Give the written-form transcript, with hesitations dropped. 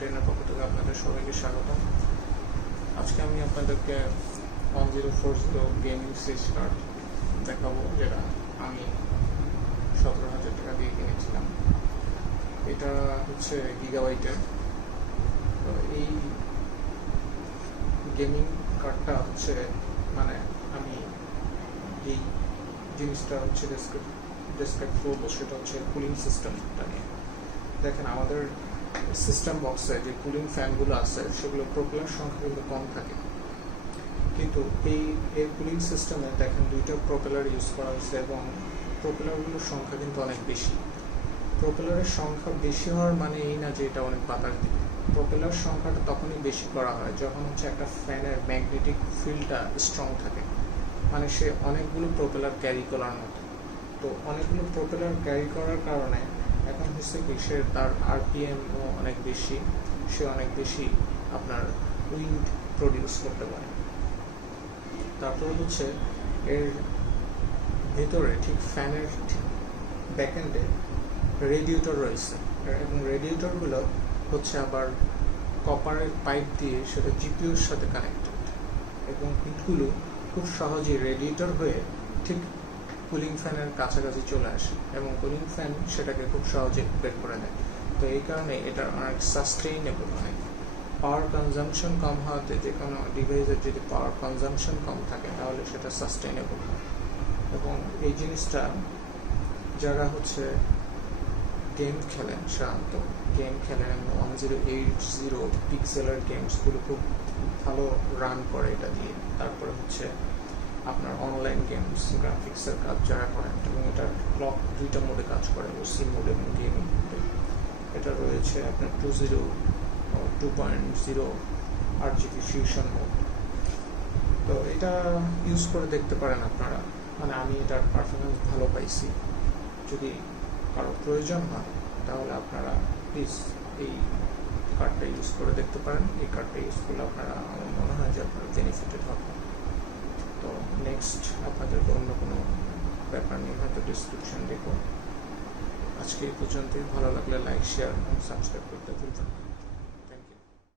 10 এর পক্ষ থেকে আপনাদের সবাইকে স্বাগতম। আজকে আমি আপনাদেরকে 1040 গেমিং সুইচ কার্ড দেখাবো, যেটা আমি 17,000 টাকা দিয়ে কিনেছিলাম। এটা হচ্ছে গিগাবাইটের। তো এই গেমিং কার্ডটা হচ্ছে আমি এই জিনিসটা হচ্ছে ডেসক্রাইব করবো, সেটা হচ্ছে কুলিং সিস্টেমটা নিয়ে। দেখেন, আমাদের সিস্টেম বক্সে যে কুলিং ফ্যানগুলো আছে সেগুলো প্রোপেলার সংখ্যা কিন্তু কম থাকে, কিন্তু এই কুলিং সিস্টেমে দেখেন 2টা প্রোপেলার ইউজ করা হয়েছে এবং প্রোপেলারগুলোর সংখ্যা কিন্তু অনেক বেশি। প্রোপেলারের সংখ্যা বেশি হওয়ার মানে এই না যে এটা অনেক বাতাস দিবে। প্রোপেলার সংখ্যাটা তখনই বেশি করা হয় যখন হচ্ছে একটা ফ্যানের ম্যাগনেটিক ফিল্ডটা স্ট্রং থাকে, মানে সে অনেকগুলো প্রোপেলার ক্যারি করার মতো। তো অনেকগুলো প্রোপেলার ক্যারি করার কারণে এখন হচ্ছে কি, সে তার আরপিএমও অনেক বেশি, সে অনেক বেশি আপনার উইন্ড প্রডিউস করতে পারে। তারপরে হচ্ছে এর ভেতরে ঠিক ফ্যানের ব্যাকএন্ডে রেডিয়েটর রয়েছে, এবং রেডিয়েটরগুলো হচ্ছে আবার কপারের পাইপ দিয়ে সেটা জিপিইউর সাথে কানেক্টেড, এবং পিনগুলো খুব সহজেই রেডিয়েটর হয়ে ঠিক কুলিং ফ্যানের কাছাকাছি চলে আসে এবং কুলিং ফ্যান সেটাকে খুব সহজে বের করে দেয়। তো এই কারণে এটা অনেক সাস্টেইনেবল, অনেক পাওয়ার কনজাম্পশন কম হওয়াতে যে কোনো ডিভাইসের যদি পাওয়ার কনজাম্পশন কম থাকে তাহলে সেটা সাস্টেইনেবল হয়। এবং এই জিনিসটা যারা হচ্ছে গেম খেলেন, সাধারণত গেম খেলেন এবং 1080 পিক্সেলের গেমসগুলো খুব ভালো রান করে এটা দিয়ে। তারপরে হচ্ছে আপনার অনলাইন গেমস, গ্রাফিক্সের কাজ যারা করেন, এবং এটার ক্লক 2টা মোডে কাজ করে, ওসি মোড এবং গেমিং মোডে। এটা রয়েছে আপনার 2.0 RGB ফিউশন মোড। তো এটা ইউজ করে দেখতে পারেন আপনারা, আমি এটার পারফরমেন্স ভালো পাইছি। যদি কারো প্রয়োজন হয় তাহলে আপনারা প্লিজ এই কার্ডটা ইউজ করে দেখতে পারেন। এই কার্ডটা ইউজ করলে আপনারা, আমার মনে হয় যে আপনারা বেনিফিটেড হবেন। তো নেক্সট আপনাদেরকে অন্য কোনো ব্যাপার নিয়ে হয়তো ডিসক্রিপশন দেবো। আজকে এই পর্যন্তই। ভালো লাগলে লাইক, শেয়ার এবং সাবস্ক্রাইব করতে ভুলবেন না।